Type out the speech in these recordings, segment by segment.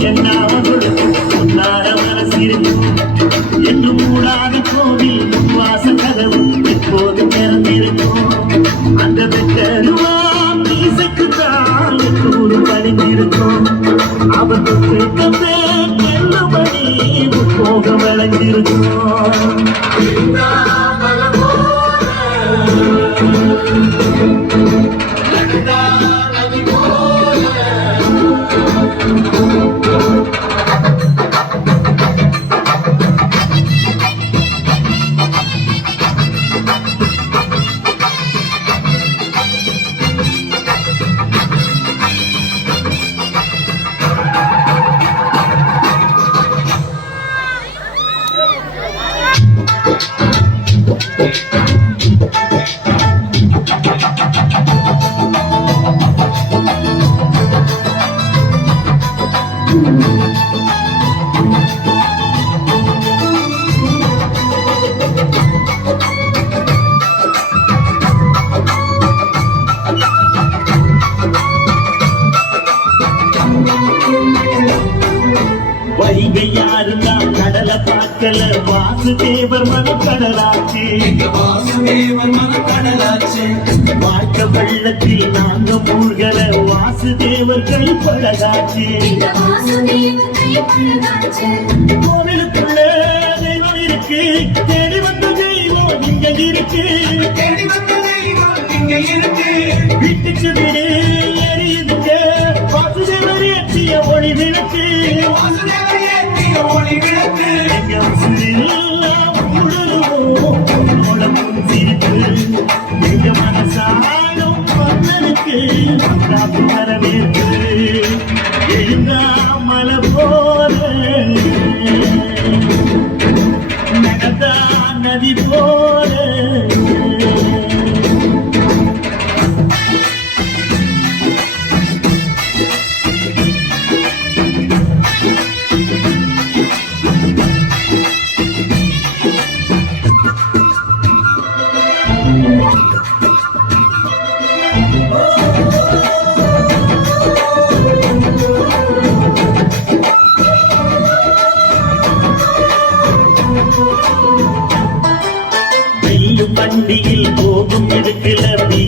என்ன வைகை யாருதான் கடலை பார்க்கல? வாசுதேவர் மன கடலாச்சு. வாசுதேவன் மனக்கடலாச்சு வாழ்க்கை வெள்ளத்தில் நாங்க மூழ்கல வாசுதேவர் கை பழகாச்சு. கோவிலுக்குள்ள தெய்வம் இருக்கு. தேடி வந்த தெய்வம் இங்க இருக்கு. get there.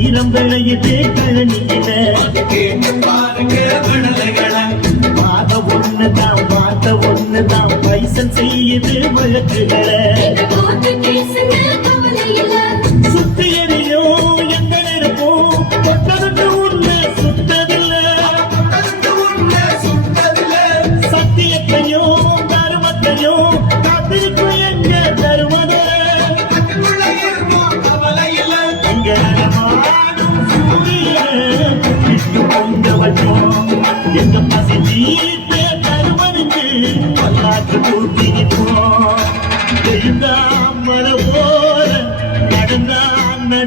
இடத்துல விளையுதே கழனியில பாத ஒண்ணுதான் பார்த்த ஒண்ணுதான். பைசன் செய்யுது வழக்குகளை.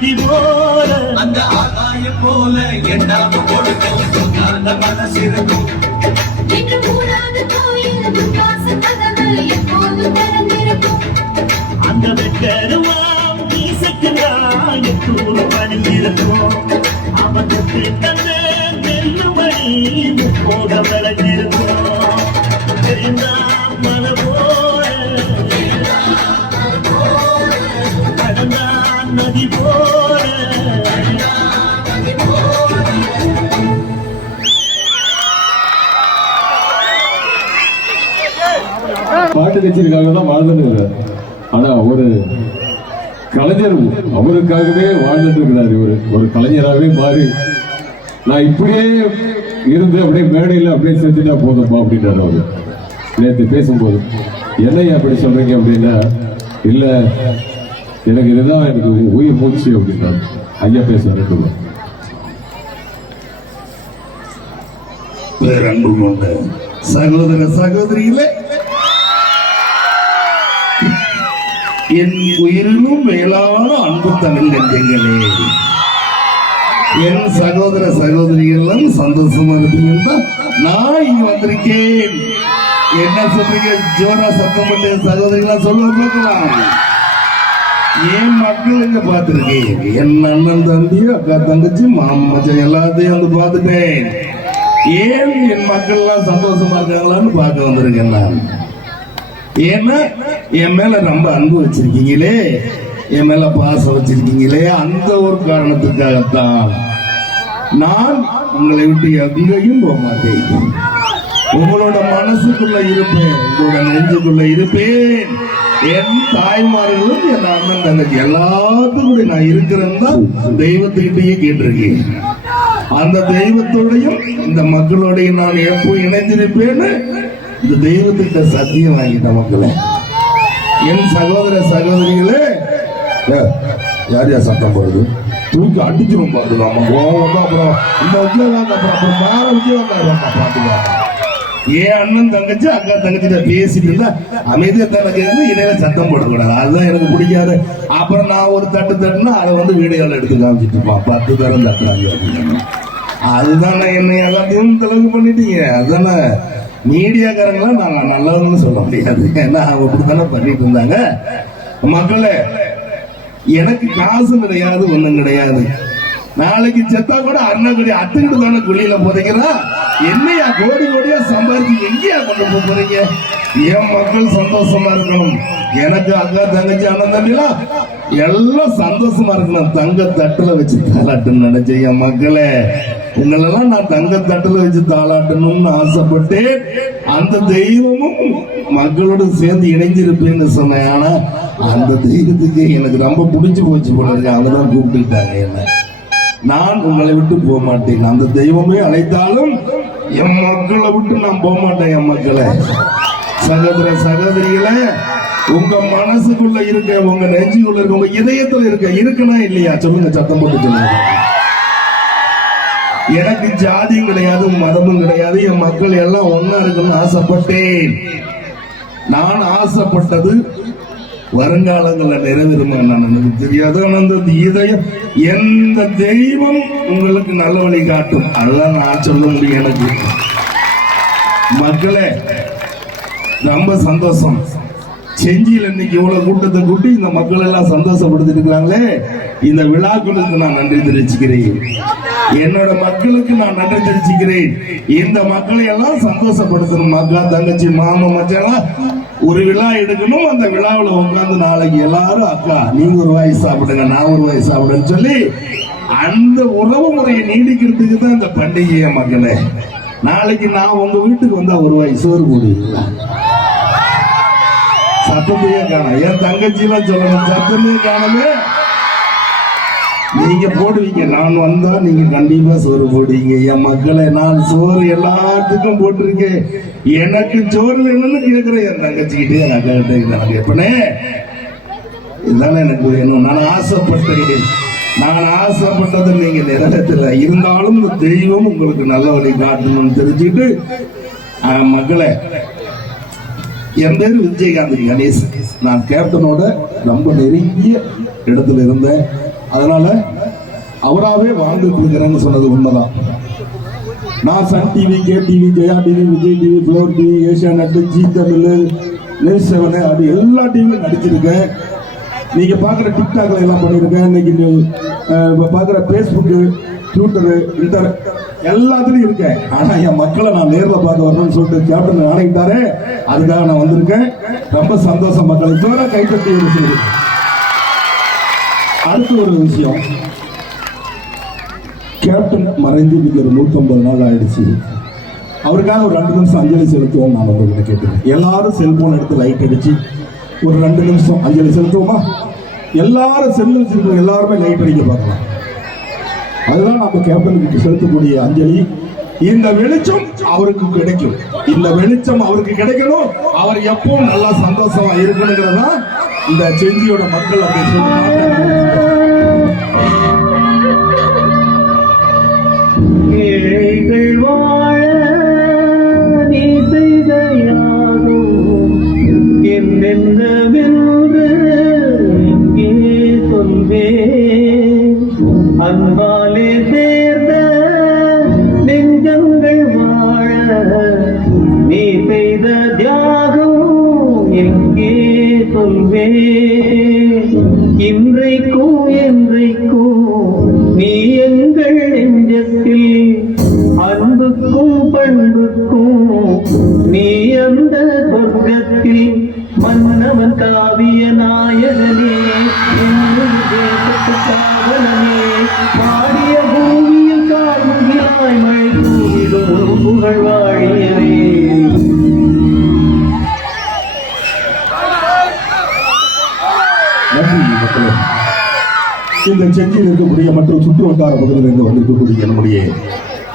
நதி போல. அந்த ஆகாயம் போல எண்ணாம கொடுக்கும். அந்த மனசு இருக்கும். என்று மூடாத கோயில் வாச கதவு எப்போதும் திறந்திருக்கும். அந்த வெட்டருவாம் பாட்டு கச்சேரிக்காக தான் வாழ்ந்துட்டு ஆனா ஒரு கலைஞர் அவருக்காகவே வாழ்ந்துட்டு இருக்கிறார் இவர். ஒரு கலைஞராகவே மாறி நான் இப்படியே இருந்து அப்படியே மேடையில் அப்படியே செஞ்சுட்டா போதும்பா அப்படின்றாரு அவர். நேற்று பேசும்போது என்னையா அப்படி சொல்றீங்க அப்படின்னா இல்லை எனக்கு இதுதான் எனக்கு உயிர் மூச்சு அப்படின்றாரு. ஐயா பேசுவார் பேரன்பு சகோதர சகோதரிகளே என் உயிரிலும் மேலான அன்பு தமிழ் நெஞ்சங்களே என் சகோதர சகோதரிகள் சந்தோஷமா இருப்பீங்க நான் இங்க வந்திருக்கேன். என்ன சொல்றீங்க? ஜோரா சத்தம் பண்ண சகோதரிகளா சொல்லுங்க பார்க்கலாம் என் மக்கள் இங்க பார்த்திருக்கேன். என் அண்ணன் தம்பி அக்கா தங்கச்சி மாமன் எல்லாத்தையும் வந்து பார்த்துட்டேன். ஏன் என் மக்கள் எல்லாம் சந்தோஷமா இருக்காங்களான்னு பார்க்க வந்திருக்கேன் நான். ஏன்னா என் மேல ரொம்ப அன்பு வச்சிருக்கீங்களே. என் மேல பாசம் வச்சிருக்கீங்களே. அந்த ஒரு காரணத்துக்காகத்தான் நான் உங்களை விட்டு எங்கேயும் போக மாட்டேன். உங்களோட மனசுக்குள்ள இருப்பேன். உங்களோட நெஞ்சுக்குள்ள இருப்பேன். என் தாய்மார்களும் என் அண்ணன் தங்கச்சி எல்லாத்துக்கும் நான் இருக்கிறேன்னு தான் தெய்வத்துக்கிட்டேயே கேட்டிருக்கேன். அந்த தெய்வத்தோடையும் இந்த மக்களோடையும் நான் எப்போ இணைந்திருப்பேன்னு இந்த தெய்வத்திட்ட சத்தியம் வாங்கிட்ட மக்களே. என் சகோதர சகோதரிகளே. யார் யார் சத்தம் போடுறது தூக்கி அடிச்சிரும் பாத்துக்காம கோவம் அப்புறம். இந்த விஜயகாந்த் அப்புறம். அப்புறம் வேற விஜயகாந்த் பாத்துக்காம என் அண்ணன் தங்கச்சி அக்கா தங்கச்சிட்ட பேசிட்டு இருந்தா அமைதியா தனக்கு இருந்து இடையில சத்தம் போடக்கூடாது. அதுதான் எனக்கு பிடிக்காது. அப்புறம் நான் ஒரு தட்டு தட்டுனா அதை வந்து வீடியோல எடுத்து காமிச்சிட்டு இருப்பான். பத்து தரம் தட்டுறாங்க அதுதானே என்னை எல்லாத்தையும் தெலுங்கு பண்ணிட்டீங்க. அதுதானே. மீடியாக்காரங்களாம் நாங்க நல்லவங்கன்னு சொல்ல முடியாது. ஏன்னா அவங்க அப்படித்தானே பண்ணிட்டு இருந்தாங்க. மக்களே எனக்கு காசு கிடையாது ஒண்ணும் கிடையாது. நாளைக்கு செத்தா கூட அருணாக்குடி அத்துக்கிட்டு தானே குழியில புதைக்கிறா? என்னையா கோடி கோடியா சம்பாதிச்சு எங்கேயா கொண்டு போக போறீங்க? என் மக்கள் சந்தோஷமா இருக்கணும். எனக்கு அக்கா தங்கச்சி அண்ணன் தம்பிலாம் எல்லாம் சந்தோஷமா இருக்கணும். தங்க தட்டுல வச்சு தலாட்டுன்னு நினைச்சேன். என் மக்களே உங்களெல்லாம் நான் தங்க தட்டுல வச்சு தாளாட்டணும்னு ஆசைப்பட்டேன். அந்த தெய்வமும் மக்களோட சேர்ந்து இணைஞ்சிருப்பேன்னு சொன்னேன். ஆனா அந்த தெய்வத்துக்கு எனக்கு ரொம்ப பிடிச்சு போச்சு போல இருக்கு. அவங்கதான் கூப்பிட்டுட்டாங்க என்ன. நான் உங்களை விட்டு போக மாட்டேன். அந்த தெய்வமே அழைத்தாலும் என் மக்களை விட்டு நான் போக மாட்டேன் என் மக்களை. சகோதர சகோதரிகளை உங்க மனசுக்குள்ள இருக்க உங்க நெஞ்சுக்குள்ள இருக்க உங்க இதயத்துல இருக்க இருக்குன்னா இல்லையா? சொல்லுங்க சத்தம் போட்டு சொல்லுங்க. எனக்கு ஜாதியும் கிடையாது மதமும் கிடையாது என் மக்கள் எல்லாம் ஒன்னா இருக்கணும்னு ஆசைப்பட்டேன். நான் ஆசைப்பட்டது வருங்காலங்களில் நிறைவேறுமா நான் எனக்கு தெரியாது ஆனா அந்த இதயம் எந்த தெய்வம் உங்களுக்கு நல்ல வழி காட்டும்? அதெல்லாம் நான் சொல்ல முடியும் எனக்கு. மக்களே ரொம்ப சந்தோஷம். செஞ்சியில் இன்னைக்கு இவ்வளவு கூட்டத்தை கூட்டி இந்த மக்கள் எல்லாம் சந்தோஷப்படுத்திட்டு இருக்கிறாங்களே இந்த விழாக்களுக்கு நான் நன்றி தெரிவிச்சுக்கிறேன். என்னோட மக்களுக்கு நான் நன்றி தெரிவிச்சுக்கிறேன். இந்த மக்களை எல்லாம் சந்தோஷப்படுத்தணும். மக்கா தங்கச்சி மாமா மச்சான் ஒரு விழா எடுக்கணும். அந்த விழாவில் உட்காந்து நாளைக்கு எல்லாரும் அக்கா நீங்க ஒரு வாய் சாப்பிடுங்க நான் ஒரு வாய் சாப்பிடுன்னு சொல்லி அந்த உறவு முறையை நீடிக்கிறதுக்கு தான் இந்த பண்டிகையை மக்களே. நாளைக்கு நான் உங்க வீட்டுக்கு வந்தா ஒரு வாய் சோறு போடுவீங்களா? சத்தத்தையே காணும் என் தங்கச்சியெல்லாம் சொல்லணும் சத்தமே காணுமே நீங்க போடுவீங்க நான் வந்தா நீங்க கண்டிப்பா சோறு போடுவீங்க. என் மக்களை நான் சோறு எல்லாத்துக்கும் போட்டிருக்கேன். எனக்கு சோறு வேணும்னு கேட்கிறேன் என் தங்கச்சிக்கிட்டே என் அக்கா கிட்டே எப்பனே இதுதானே எனக்கு வேணும். நான் ஆசைப்பட்டேன். நான் ஆசைப்பட்டது நீங்க நிறைவேற்றல. இருந்தாலும் இந்த தெய்வம் உங்களுக்கு நல்ல வழி காட்டணும்னு தெரிஞ்சுட்டு மக்களை என் பேர் விஜயகாந்த் கணேஷ் நான் கேப்டனோட ரொம்ப நெருங்கிய இடத்துல இருந்தேன். அதனால அவராகவே வாழ்ந்து கொடுக்குறேன்னு சொன்னது உண்மைதான். நான் Sun TV K TV Jaya TV Vijay TV floor TV Asianet Zee Tamil news seven அப்படி எல்லா டிவிலும் நடிச்சிருக்கேன். நீங்கள் பார்க்குற டிக்டாக்ல எல்லாம் பண்ணியிருக்கேன் இன்னைக்கு பார்க்குற ஃபேஸ்புக்கு ட்விட்டரு இன்டர் எல்லாத்துலயும் இருக்கேன். ஆனா என் மக்களை நான் நேர்ல பார்க்க வரணும்னு சொல்லிட்டு கேப்டன் ஆணையிட்டாரு அதுக்காக நான் வந்திருக்கேன். ரொம்ப சந்தோஷம் மக்களை. தோற கைத்தட்டி ஒரு அடுத்த அடுத்து ஒரு விஷயம். கேப்டன் மறைந்து இன்னைக்கு ஒரு நூற்றம்பது நாள் ஆயிடுச்சு. அவருக்காக ஒரு ரெண்டு நிமிஷம் அஞ்சலி செலுத்துவோம் நான் உங்ககிட்ட கேட்டேன் எல்லாரும் செல்போன் எடுத்து லைட் அடிச்சு ஒரு ரெண்டு நிமிஷம் அஞ்சலி செலுத்துவோமா? எல்லாரும் செல்லு வச்சிருக்கோம் எல்லாருமே லைட் அடிக்க பார்க்கலாம். அதுதான் நம்ம கேப்டனுக்கு செலுத்தக்கூடிய அஞ்சலி. இந்த வெளிச்சம் அவருக்கு கிடைக்கும். இந்த வெளிச்சம் அவருக்கு கிடைக்கணும். அவர் எப்பவும் நல்லா சந்தோஷமா இருக்கணுங்கிறதா இந்த செஞ்சியோட மக்கள் அப்படி சொல்லுவாங்க மன்னவ காவிய நாயகனே என்னும் பாடிய பூமியில் கால்முகிலாய் மழை தூவிடும் புகழ் வாழியவே. இந்த செக்கில் இருக்கக்கூடிய மற்றும் சுற்று வட்டார பகுதியிலிருந்து வந்திருக்கக்கூடிய நம்முடைய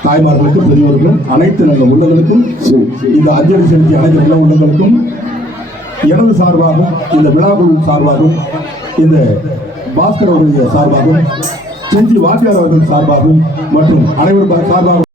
தாய்மார்களுக்கும் பெரியவர்களுக்கும் அனைத்து நல்ல உள்ளங்களுக்கும் இந்த அஞ்சலி செலுத்தி அனைத்து நல்ல உள்ளங்களுக்கும் எனது சார்பாகவும் இந்த விழாக்குழு சார்பாகவும் இந்த பாஸ்கர் அவர்களுடைய சார்பாகவும் செஞ்சி வாத்தியார் அவர்கள் சார்பாகவும் மற்றும் அனைவரும் சார்பாகவும்